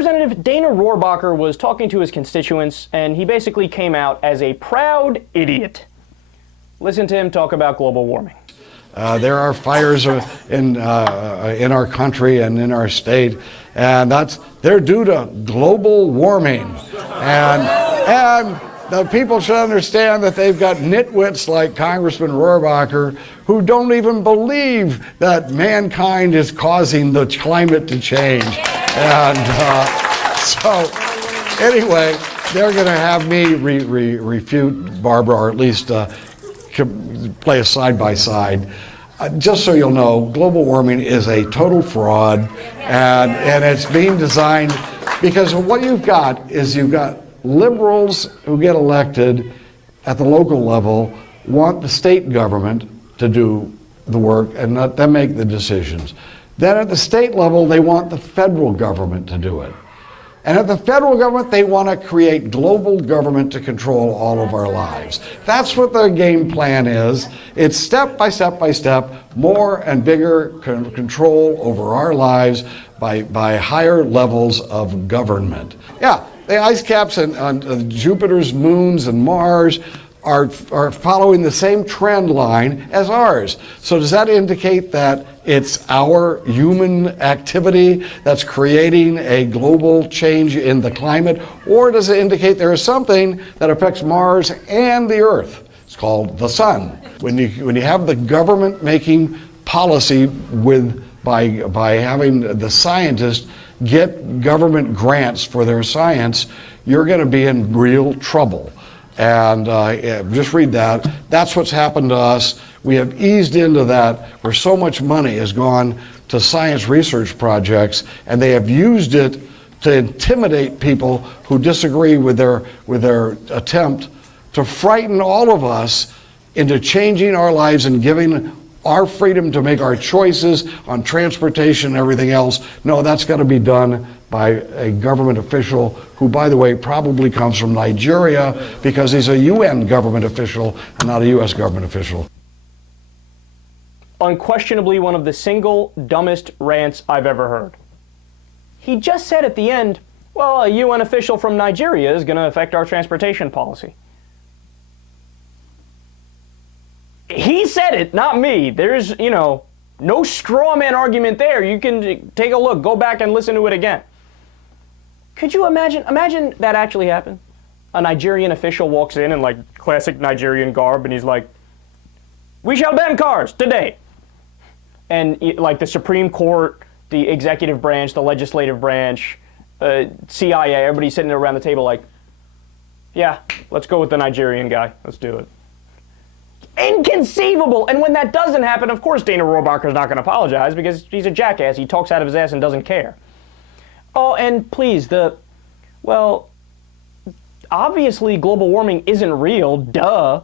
Representative Dana Rohrabacker was talking to his constituents, and he basically came out as a proud idiot. Listen to him talk about global warming. There are fires in our country and in our state, and they're due to global warming. And the people should understand that they've got nitwits like Congressman Rohrabacker who don't even believe that mankind is causing the climate to change. And so anyway, they're going to have me refute Barbara, or at least play a side-by-side. Just so you'll know, global warming is a total fraud, and it's being designed because what you've got liberals who get elected at the local level want the state government to do the work and let them make the decisions. Then at the state level, they want the federal government to do it. And at the federal government, they want to create global government to control all of our lives. That's what their game plan is. It's step by step by step, more and bigger control over our lives by higher levels of government. Yeah, the ice caps on Jupiter's moons and Mars are following the same trend line as ours. So does that indicate that it's our human activity that's creating a global change in the climate? Or does it indicate there is something that affects Mars and the Earth? It's called the sun. When you have the government making policy by having the scientists get government grants for their science, you're going to be in real trouble. And just read that. That's what's happened to us. We have eased into that where so much money has gone to science research projects, and they have used it to intimidate people who disagree with their attempt to frighten all of us into changing our lives and giving our freedom to make our choices on transportation and everything else. No, that's got to be done by a government official who, by the way, probably comes from Nigeria because he's a UN government official and not a US government official. Unquestionably one of the single dumbest rants I've ever heard. He just said at the end, well, a UN official from Nigeria is going to affect our transportation policy. He said it, not me. There's, no straw man argument there. You can take a look, go back and listen to it again. Could you imagine that actually happened? A Nigerian official walks in like classic Nigerian garb and he's like, we shall ban cars today. And like the Supreme Court, the executive branch, the legislative branch, CIA, everybody's sitting around the table like, yeah, let's go with the Nigerian guy. Let's do it. Inconceivable. And when that doesn't happen, of course Dana Rohrbacker's not going to apologize because he's a jackass. He talks out of his ass and doesn't care. Oh, and please, obviously global warming isn't real, duh.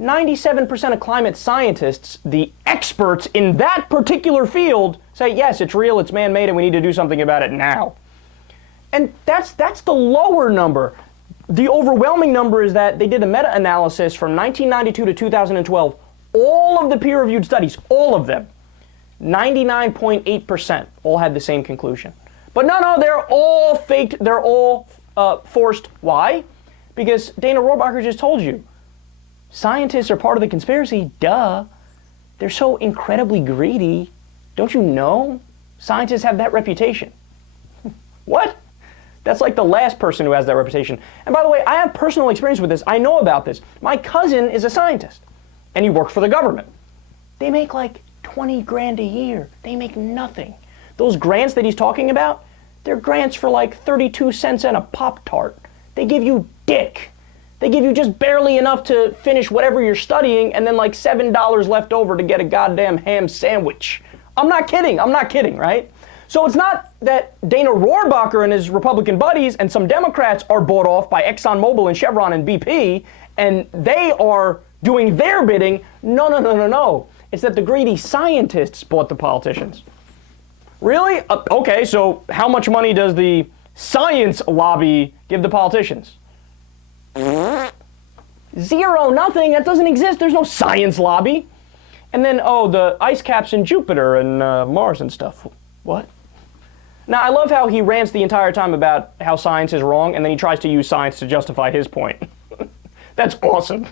97% of climate scientists, the experts in that particular field, say, yes, it's real, it's man-made, and we need to do something about it now. And that's the lower number. The overwhelming number is that they did a meta-analysis from 1992 to 2012. All of the peer-reviewed studies, all of them, 99.8% all had the same conclusion. But no, they're all faked. They're all forced. Why? Because Dana Rohrabacker just told you. Scientists are part of the conspiracy. Duh. They're so incredibly greedy. Don't you know? Scientists have that reputation. What? That's like the last person who has that reputation. And by the way, I have personal experience with this. I know about this. My cousin is a scientist, and he works for the government. They make like 20 grand a year. They make nothing. Those grants that he's talking about, they're grants for like 32 cents and a Pop-Tart. They give you dick. They give you just barely enough to finish whatever you're studying and then like $7 left over to get a goddamn ham sandwich. I'm not kidding, right? So it's not that Dana Rohrabacker and his Republican buddies and some Democrats are bought off by ExxonMobil and Chevron and BP and they are doing their bidding. No. It's that the greedy scientists bought the politicians. Really? Okay, so how much money does the science lobby give the politicians? Zero, nothing. That doesn't exist. There's no science lobby. And then, the ice caps in Jupiter and Mars and stuff. What? Now, I love how he rants the entire time about how science is wrong, and then he tries to use science to justify his point. That's awesome.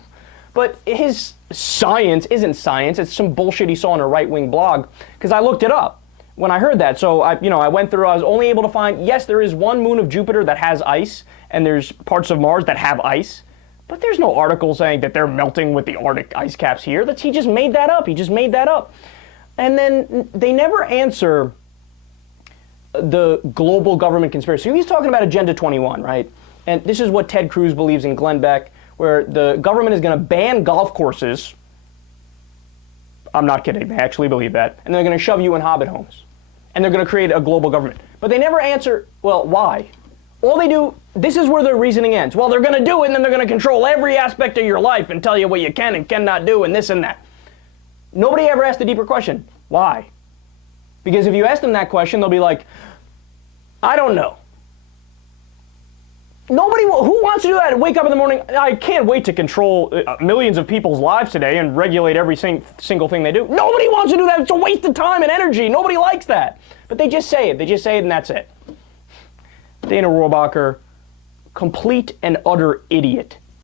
But his science isn't science. It's some bullshit he saw on a right-wing blog, because I looked it up when I heard that. So I went through, I was only able to find, yes, there is one moon of Jupiter that has ice, and there's parts of Mars that have ice, but there's no article saying that they're melting with the Arctic ice caps here. He just made that up. He just made that up. And then they never answer the global government conspiracy. He's talking about Agenda 21, right? And this is what Ted Cruz believes in Glenn Beck, where the government is going to ban golf courses. I'm not kidding. They actually believe that. And they're going to shove you in hobbit homes. And they're going to create a global government. But they never answer, well, why? All they do, this is where their reasoning ends. Well, they're going to do it, and then they're going to control every aspect of your life and tell you what you can and cannot do and this and that. Nobody ever asked the deeper question, why? Because if you ask them that question, they'll be like, I don't know. Nobody, who wants to do that? Wake up in the morning, I can't wait to control millions of people's lives today and regulate every single thing they do. Nobody wants to do that. It's a waste of time and energy. Nobody likes that. But they just say it. They just say it, and that's it. Dana Rohrabacker, complete and utter idiot.